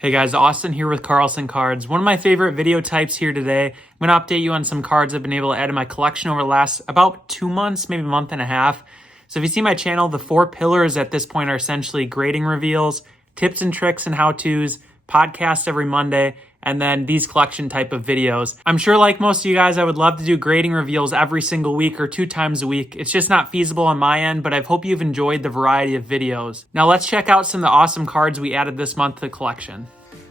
Hey guys, Austin here with Carlson Cards. One of my favorite video types here today. I'm going to update you on some cards I've been able to add to my collection over the last about 2 months, maybe a month and a half. So if you see my channel, the 4 pillars at this point are essentially grading reveals, tips and tricks and how-tos, podcasts every Monday, and then these collection type of videos. I'm sure like most of you guys, I would love to do grading reveals every single week or 2 times a week. It's just not feasible on my end, but I hope you've enjoyed the variety of videos. Now let's check out some of the awesome cards we added this month to the collection.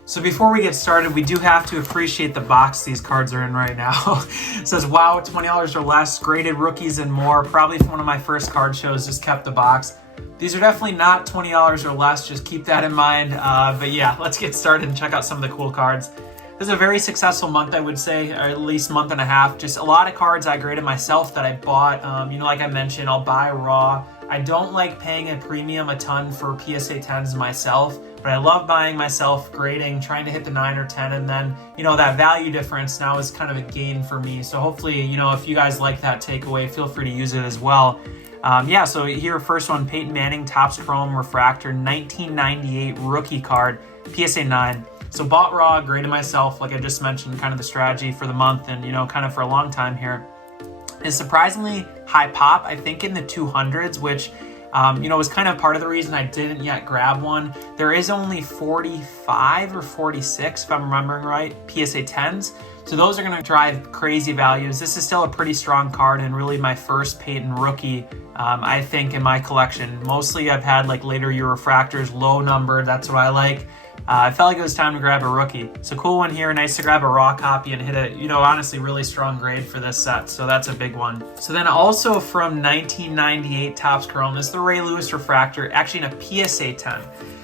So before we get started, we do have to appreciate the box these cards are in right now. It says, wow, $20 or less, graded rookies and more. Probably from one of my first card shows, just kept the box. These are definitely not $20 or less, just keep that in mind. But yeah, let's get started and check out some of the cool cards. This is a very successful month, I would say, or at least month and a half. Just a lot of cards I graded myself that I bought. Like I mentioned, I'll buy raw. I don't like paying a premium a ton for PSA 10s myself, but I love buying myself, grading, trying to hit the 9 or 10, and then, that value difference now is kind of a gain for me. So hopefully, if you guys like that takeaway, feel free to use it as well. So here, first one, Peyton Manning, Topps Chrome Refractor, 1998 rookie card, PSA 9. So bought raw, graded myself, like I just mentioned, kind of the strategy for the month and, kind of for a long time here. Is surprisingly high pop, I think in the 200s, which, was kind of part of the reason I didn't yet grab one. There is only 45 or 46, if I'm remembering right, PSA 10s. So those are going to drive crazy values. This is still a pretty strong card and really my first Peyton rookie, I think, in my collection. Mostly I've had like later year refractors, low numbered, that's what I like. I felt like it was time to grab a rookie. So cool one here, nice to grab a raw copy and hit a, honestly really strong grade for this set. So that's a big one. So then also from 1998 Topps Chrome is the Ray Lewis Refractor, actually in a PSA 10.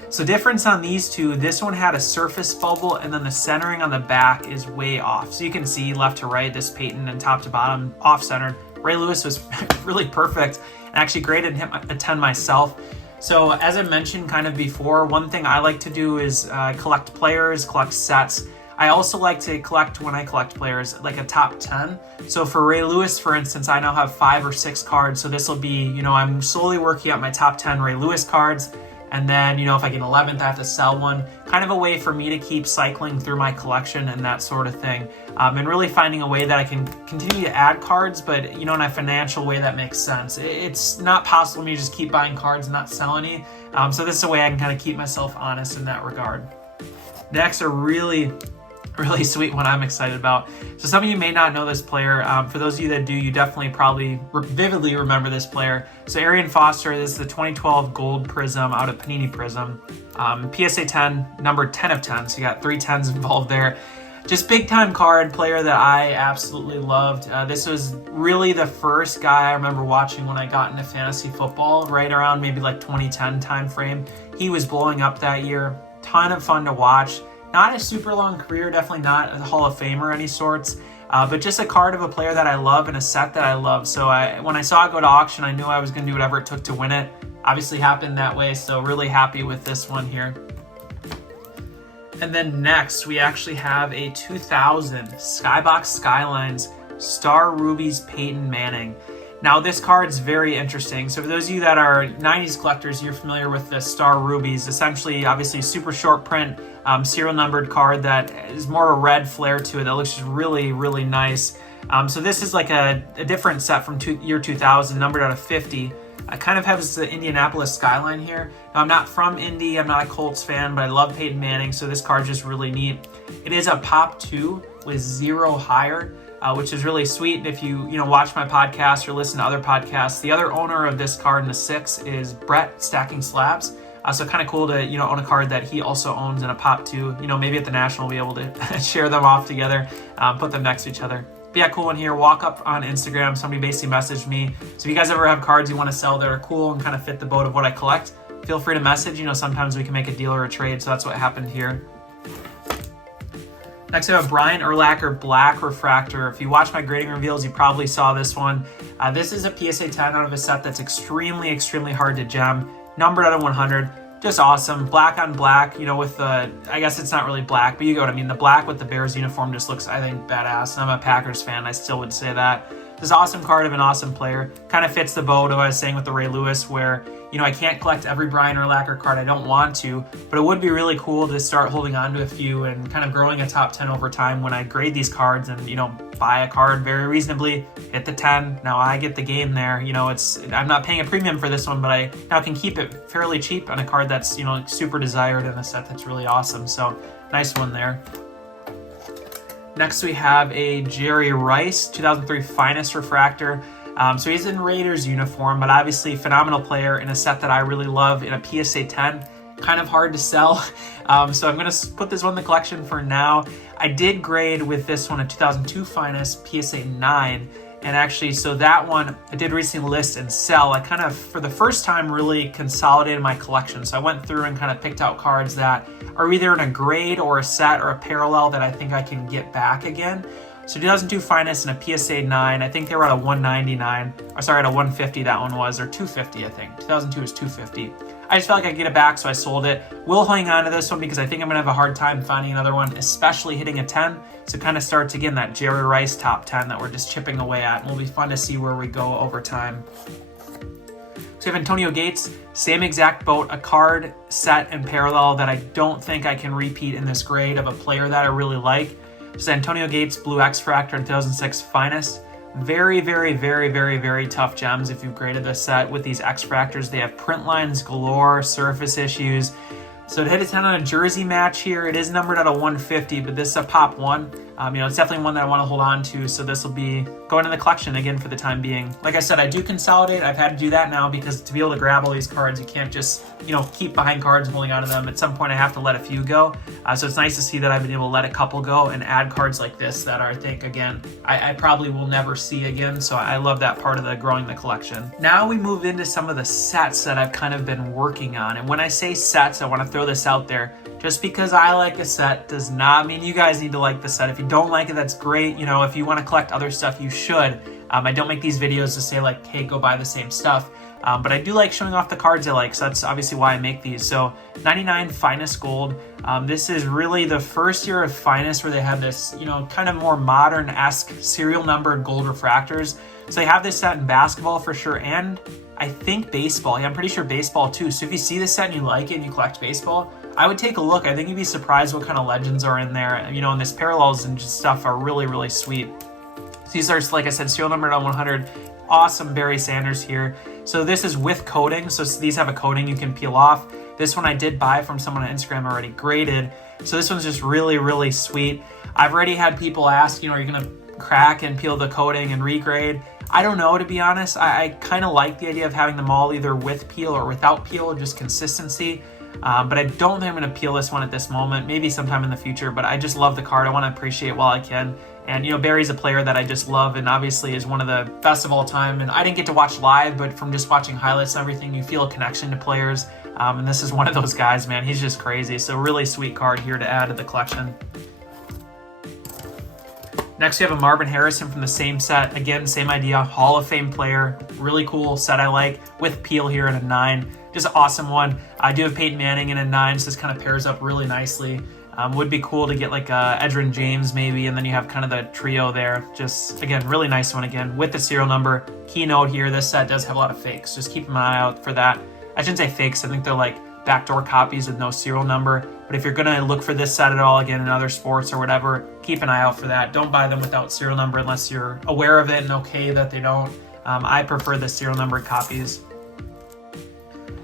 So difference on these two, this one had a surface bubble and then the centering on the back is way off. So you can see left to right, this Peyton and top to bottom off-centered. Ray Lewis was really perfect and actually graded him a 10 myself. So as I mentioned kind of before, one thing I like to do is collect players, collect sets. I also like to collect, when I collect players, like a top 10. So for Ray Lewis, for instance, I now have 5 or 6 cards. So this will be, I'm slowly working out my top 10 Ray Lewis cards. And then, if I get 11th, I have to sell one. Kind of a way for me to keep cycling through my collection and that sort of thing. And really finding a way that I can continue to add cards, but, in a financial way that makes sense. It's not possible for me to just keep buying cards and not sell any. So this is a way I can kind of keep myself honest in that regard. Next, a really sweet one I'm excited about. So some of you may not know this player. For those of you that do, you definitely probably vividly remember this player. So Arian Foster, this is the 2012 Gold Prism out of Panini Prism. PSA 10, number 10 of 10. So you got 3 10s involved there. Just big time card player that I absolutely loved. This was really the first guy I remember watching when I got into fantasy football, right around maybe like 2010 time frame. He was blowing up that year. Ton of fun to watch. Not a super long career, definitely not a Hall of Famer any sorts, but just a card of a player that I love and a set that I love. So when I saw it go to auction, I knew I was going to do whatever it took to win it. Obviously happened that way, so really happy with this one here. And then next, we actually have a 2000 Skybox Skylines Star Rubies Peyton Manning. Now this card's very interesting. So for those of you that are 90s collectors, you're familiar with the Star Rubies. Essentially, obviously super short print, serial numbered card that is more of a red flare to it that looks just really, really nice. So this is like a different set from year 2000, numbered out of 50. I kind of have the Indianapolis skyline here. Now, I'm not from Indy, I'm not a Colts fan, but I love Peyton Manning, so this card's just really neat. It is a Pop 2 with 0 higher. Which is really sweet. And if you watch my podcast or listen to other podcasts, the other owner of this card in the 6 is Brett Stacking Slabs. So kind of cool to own a card that he also owns in a Pop 2. Maybe at the National we'll be able to share them off together, put them next to each other. But yeah, cool one here. Walk up on Instagram. Somebody basically messaged me. So if you guys ever have cards you want to sell that are cool and kind of fit the boat of what I collect, feel free to message. Sometimes we can make a deal or a trade. So that's what happened here. Next, I have Brian Urlacher Black Refractor. If you watch my grading reveals, you probably saw this one. This is a PSA 10 out of a set that's extremely, extremely hard to gem. Numbered out of 100. Just awesome. Black on black, with the, I guess it's not really black, but you get what I mean. The black with the Bears uniform just looks, I think, badass. And I'm a Packers fan. I still would say that. this awesome card of an awesome player. Kind of fits the boat of what I was saying with the Ray Lewis, where, you know, I can't collect every Brian Urlacher card. I don't want to, but it would be really cool to start holding on to a few and kind of growing a top 10 over time when I grade these cards and, you know, buy a card very reasonably, hit the 10. Now I get the game there. You know, I'm not paying a premium for this one, but I now can keep it fairly cheap on a card that's, you know, super desired in a set that's really awesome. So nice one there. Next, we have a Jerry Rice, 2003 Finest Refractor. So he's in Raiders uniform, but obviously phenomenal player in a set that I really love in a PSA 10. Kind of hard to sell. So I'm going to put this one in the collection for now. I did grade with this one a 2002 Finest PSA 9. And actually, so that one I did recently list and sell. I kind of, for the first time, really consolidated my collection. So I went through and kind of picked out cards that are either in a grade or a set or a parallel that I think I can get back again. So 2002 Finest and a PSA 9, I think they were at a 199. Or sorry, at a 150 that one was, or 250 I think. 2002 was 250. I just felt like I'd get it back, so I sold it. We'll hang on to this one because I think I'm going to have a hard time finding another one, especially hitting a 10. So it kind of starts, again, that Jerry Rice top 10 that we're just chipping away at. And it'll be fun to see where we go over time. So we have Antonio Gates, same exact boat, a card, set, and parallel that I don't think I can repeat in this grade of a player that I really like. So Antonio Gates, Blue X-Fractor, 2006 Finest. Very, very, very, very, very tough gems if you've graded this set with these X-Fractors. They have print lines galore, surface issues. So to hit a 10 on a jersey match here, it is numbered at a 150, but this is a pop one. You know, it's definitely one that I want to hold on to, so this will be going in the collection again for the time being. Like I said, I do consolidate. I've had to do that now because to be able to grab all these cards, you can't just, you know, keep behind cards and holding on to them. At some point, I have to let a few go. So it's nice to see that I've been able to let a couple go and add cards like this that are, I think, again, I probably will never see again. So I love that part of the growing the collection. Now we move into some of the sets that I've kind of been working on. And when I say sets, I want to throw this out there. Just because I like a set does not mean you guys need to like the set. If you don't like it, that's great. You know, if you want to collect other stuff, you should. I don't make these videos to say like, hey, go buy the same stuff. But I do like showing off the cards I like, so that's obviously why I make these. So 99 Finest Gold. This is really the first year of Finest where they had this, you know, kind of more modern-esque serial numbered gold refractors. So they have this set in basketball for sure, and I think baseball. Yeah, I'm pretty sure baseball too. So if you see this set and you like it and you collect baseball, I would take a look. I think you'd be surprised what kind of legends are in there. You know, and this parallels and just stuff are really, really sweet. So these are, like I said, serial numbered on 100. Awesome Barry Sanders here. So this is with coating. So these have a coating you can peel off. This one I did buy from someone on Instagram already graded. So this one's just really, really sweet. I've already had people ask, you know, are you going to crack and peel the coating and regrade? I don't know, to be honest. I kind of like the idea of having them all either with peel or without peel, just consistency. But I don't think I'm going to peel this one at this moment, maybe sometime in the future, but I just love the card. I want to appreciate it while I can. And, you know, Barry's a player that I just love and obviously is one of the best of all time. And I didn't get to watch live, but from just watching highlights and everything, you feel a connection to players. And this is one of those guys, man. He's just crazy. So really sweet card here to add to the collection. Next, we have a Marvin Harrison from the same set. Again, same idea, Hall of Fame player. Really cool set I like, with peel here in a 9. Just an awesome one. I do have Peyton Manning in a 9, so this kind of pairs up really nicely. Would be cool to get like Edgerrin James maybe, and then you have kind of the trio there. Just, again, really nice one again with the serial number. Keynote here, this set does have a lot of fakes. Just keep an eye out for that. I shouldn't say fakes, I think they're like backdoor copies with no serial number. But if you're going to look for this set at all, again, in other sports or whatever, keep an eye out for that. Don't buy them without serial number unless you're aware of it and okay that they don't. I prefer the serial numbered copies.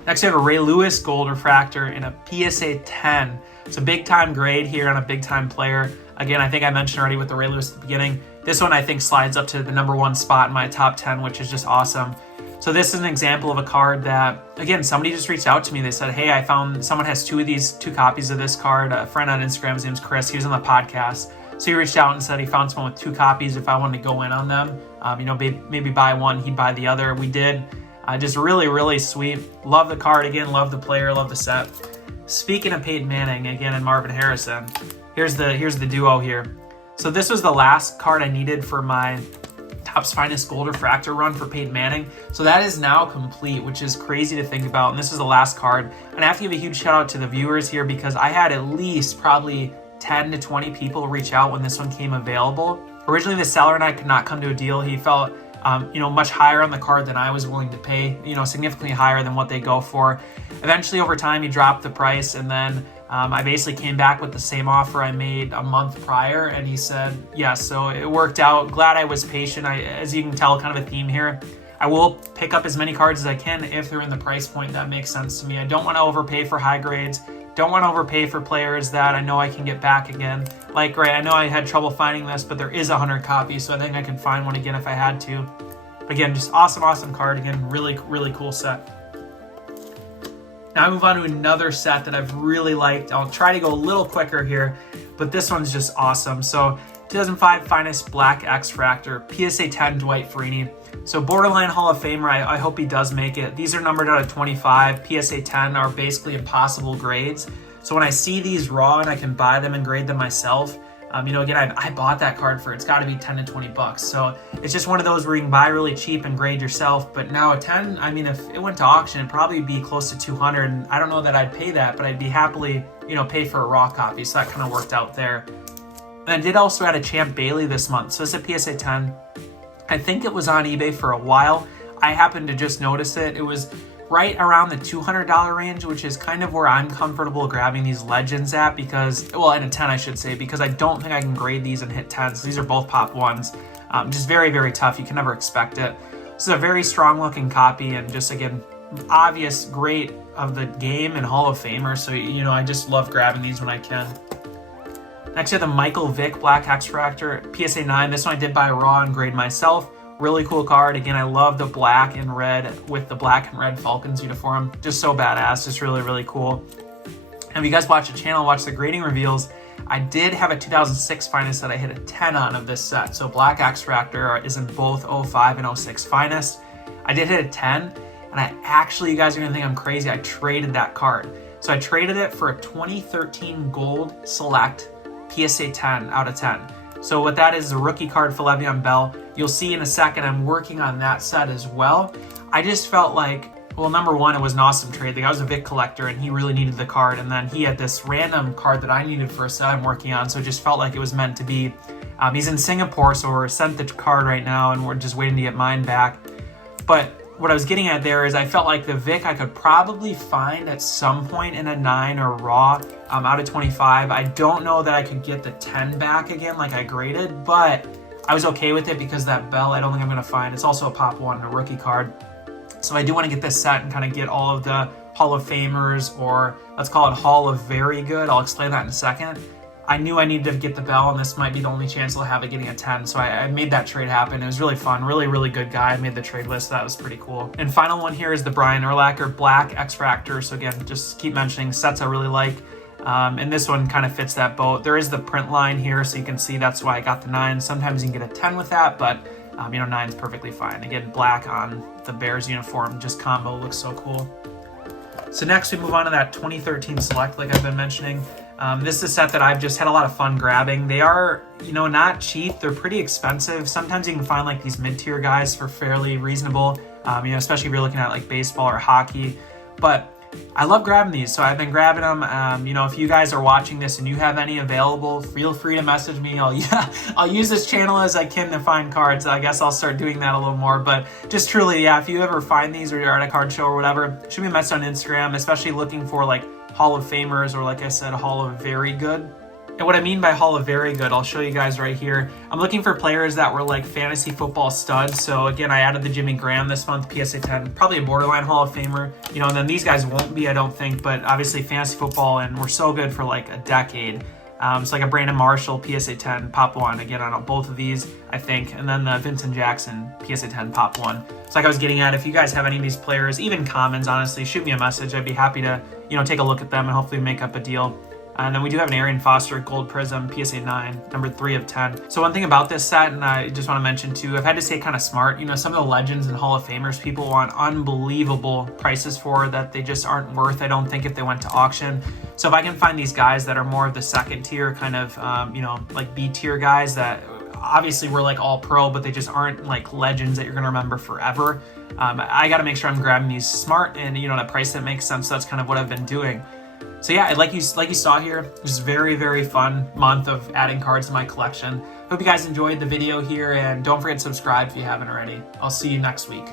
Next, we have a Ray Lewis Gold Refractor in a PSA 10. It's a big-time grade here on a big-time player. Again, I think I mentioned already with the Ray Lewis at the beginning. This one, I think, slides up to the #1 spot in my top 10, which is just awesome. So this is an example of a card that, again, somebody just reached out to me. They said, hey, I found someone has two copies of this card. A friend on Instagram, his name's Chris. He was on the podcast. So he reached out and said he found someone with 2 copies if I wanted to go in on them. You know, maybe buy one, he'd buy the other. We did. Just really, really sweet. Love the card again. Love the player. Love the set. Speaking of Peyton Manning again and Marvin Harrison, here's the duo here. So this was the last card I needed for my Topps Finest Gold Refractor run for Peyton Manning. So that is now complete, which is crazy to think about. And this is the last card. And I have to give a huge shout out to the viewers here because I had at least probably 10 to 20 people reach out when this one came available. Originally, the seller and I could not come to a deal. He felt much higher on the card than I was willing to pay, significantly higher than what they go for. Eventually, over time, he dropped the price, and then I basically came back with the same offer I made a month prior, and he said yes. So it worked out. Glad I was patient. As you can tell, kind of a theme here. I will pick up as many cards as I can if they're in the price point that makes sense to me. I don't want to overpay for high grades. Don't want to overpay for players that I know I can get back again. Like, right, I know I had trouble finding this, but there is 100 copies, so I think I could find one again if I had to. But again, just awesome card. Again, really cool set. Now I move on to another set that I've really liked. I'll try to go a little quicker here, but this one's just awesome. So 2005 Finest Black X-Fractor, PSA 10 Dwight Freeney. So borderline Hall of Famer, I hope he does make it. These are numbered out of 25. PSA 10 are basically impossible grades. So when I see these raw and I can buy them and grade them myself, again, I bought that card for, it's got to be 10 to 20 bucks. So it's just one of those where you can buy really cheap and grade yourself. But now a 10, if it went to auction, it'd probably be close to 200. And I don't know that I'd pay that, but I'd be happily, pay for a raw copy. So that kind of worked out there. And I did also add a Champ Bailey this month. So it's a PSA 10. I think it was on eBay for a while. I happened to just notice it. It was right around the $200 range, which is kind of where I'm comfortable grabbing these legends at because, at a 10 I should say, because I don't think I can grade these and hit 10s. These are both pop 1s. Just very tough. You can never expect it. This is a very strong looking copy and just, again, obvious great of the game and Hall of Famer. So, I just love grabbing these when I can. Next, we have the Michael Vick Black X-Fractor, PSA 9. This one I did buy raw and grade myself. Really cool card. Again, I love the black and red with the black and red Falcons uniform. Just so badass. Just really cool. And if you guys watch the channel, watch the grading reveals, I did have a 2006 Finest that I hit a 10 on of this set. So Black X-Fractor is in both 05 and 06 Finest. I did hit a 10, and I actually, you guys are going to think I'm crazy, I traded that card. So I traded it for a 2013 Gold Select PSA 10 out of 10. So what that is a rookie card for Le'Veon Bell. You'll see in a second I'm working on that set as well. I just felt like, number one, it was an awesome trade. The guy was a Vic collector and he really needed the card. And then he had this random card that I needed for a set I'm working on. So it just felt like it was meant to be. He's in Singapore, so we're sent the card right now and we're just waiting to get mine back. But what I was getting at there is I felt like the Vic I could probably find at some point in a 9 or raw out of 25. I don't know that I could get the 10 back again like I graded, but I was okay with it because that Bell I don't think I'm going to find. It's also a pop 1, a rookie card. So I do want to get this set and kind of get all of the Hall of Famers, or let's call it Hall of Very Good. I'll explain that in a second. I knew I needed to get the Bell, and this might be the only chance I'll have at getting a 10. So I made that trade happen. It was really fun. Really good guy. I made the trade list. That was pretty cool. And final one here is the Brian Urlacher Black X-Fractor. So again, just keep mentioning sets I really like. And this one kind of fits that boat. There is the print line here, so you can see that's why I got the 9. Sometimes you can get a 10 with that, but 9 is perfectly fine. Again, black on the Bears uniform, just combo looks so cool. So next we move on to that 2013 Select, like I've been mentioning. This is a set that I've just had a lot of fun grabbing. They are, not cheap. They're pretty expensive. Sometimes you can find like these mid-tier guys for fairly reasonable, especially if you're looking at like baseball or hockey. But I love grabbing these, so I've been grabbing them. If you guys are watching this and you have any available, feel free to message me. I'll use this channel as I can to find cards. I guess I'll start doing that a little more. But just truly, if you ever find these or you're at a card show or whatever, shoot me a message on Instagram, especially looking for like Hall of Famers or, like I said, Hall of Very Good. And what I mean by Hall of Very Good, I'll show you guys right here. I'm looking for players that were like fantasy football studs. So again, I added the Jimmy Graham this month, PSA 10, probably a borderline Hall of Famer. And then these guys won't be, I don't think, but obviously fantasy football, and we're so good for like a decade. It's like a Brandon Marshall PSA 10 Pop 1, again on both of these, I think. And then the Vincent Jackson PSA 10 Pop 1. So like I was getting at, if you guys have any of these players, even commons, honestly, shoot me a message. I'd be happy to, take a look at them and hopefully make up a deal. And then we do have an Arian Foster Gold Prism PSA 9, number 3 of 10. So one thing about this set, and I just want to mention too, I've had to stay kind of smart. Some of the legends and Hall of Famers people want unbelievable prices for that they just aren't worth, I don't think, if they went to auction. So if I can find these guys that are more of the second tier, kind of, like B tier guys that obviously were like all pro, but they just aren't like legends that you're going to remember forever. I got to make sure I'm grabbing these smart and, at a price that makes sense. So that's kind of what I've been doing. So yeah, like you saw here, it was a very fun month of adding cards to my collection. Hope you guys enjoyed the video here, and don't forget to subscribe if you haven't already. I'll see you next week.